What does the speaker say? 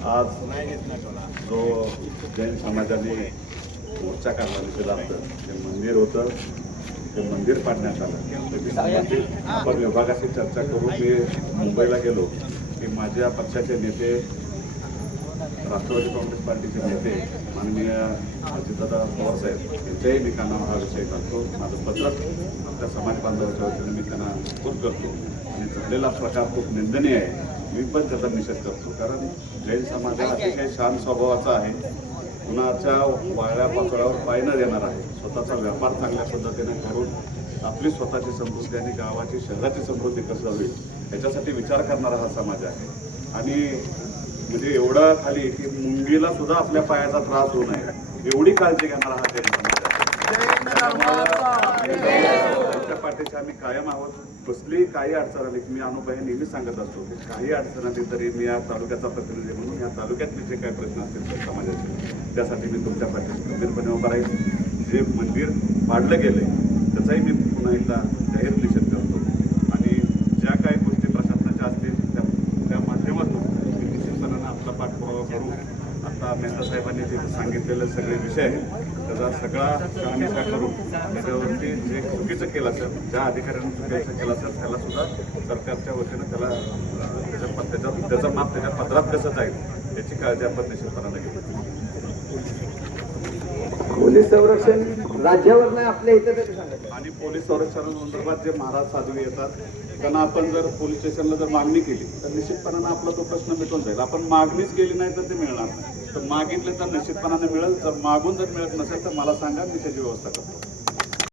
आज जो जैन समाजाने मोर्चा काढला निषेधार्थ ते मंदिर होतं, ते मंदिर पाडण्यात आलं. आपण विभागाशी चर्चा करून मी मुंबईला गेलो की माझ्या पक्षाचे नेते, राष्ट्रवादी काँग्रेस पार्टीचे नेते माननीय अजितदादा पवार साहेब यांच्याही मी कानावर हा विषय घालतो. माझं पत्रक आपल्या समाज बांधवाच्या वतीने मी त्यांना खूप करतो आणि झालेला प्रकार खूप निंदनीय आहे. मी पण त्याचा निषेध करतो, कारण जैन समाज हा अतिशय शांत स्वभावाचा आहे. कुणाच्या वाळ्या पाचोळ्यावर पाय न देणार आहे. स्वतःचा व्यापार चांगल्या पद्धतीने करून आपली स्वतःची समृद्धी आणि गावाची शहराची समृद्धी कसं होईल याच्यासाठी विचार करणारा हा समाज आहे. आणि म्हणजे एवढा खाली की मुंगीला सुद्धा आपल्या पायाचा त्रास होऊ नये एवढी काळजी घेणारा हा जैन समाज आहे. त्यांच्या पाठीशी आम्ही कायम आहोत. कसली काही अडचण आली की मी अनुभव नेहमी सांगत असतो की काही अडचण आली तरी मी या तालुक्याचा प्रतिनिधी म्हणून या तालुक्यातले जे काही प्रश्न असतील समाजाचे त्यासाठी मी तुमच्या पाठीशी गंभीरपणे उभा राहील. जे मंदिर पाडलं गेलंय त्याचाही मी पुन्हा एकदा जाहीर निषेध करतो आणि ज्या काही गोष्टी प्रशासनाच्या असतील त्या माध्यमातून मी निश्चितपणानं आपला पाठपुरावा करू. आता मेहता साहेबांनी जे सांगितलेले सगळे विषय आहेत त्याचा सगळा शहानिशा करून त्याच्यावरती जे चुकीचं केलं असेल, ज्या अधिकाऱ्यांनी चुकीचं केलं असेल त्याला सुद्धा सरकारच्या वतीनं त्याला त्याचं माप त्याच्या पदरात कसं जाईल याची काळजी आपण निश्चितपणानं घेतो. पोलीस संरक्षण राज्यावर नाही आपल्या इथं तरी सांगत. आणि पोलीस संरक्षणासंदर्भात जे महाराज साधवी येतात त्यांना आपण जर पोलीस स्टेशनला जर मागणी केली तर निश्चितपणानं आपला तो प्रश्न मिटून जाईल. आपण मागणीच केली नाही तर ते मिळणार नाही. तर मागितले तर निश्चितपणाने मिळेल. जर मागून जर मिळत नसेल तर मला सांगा, मी त्याची व्यवस्था करतो.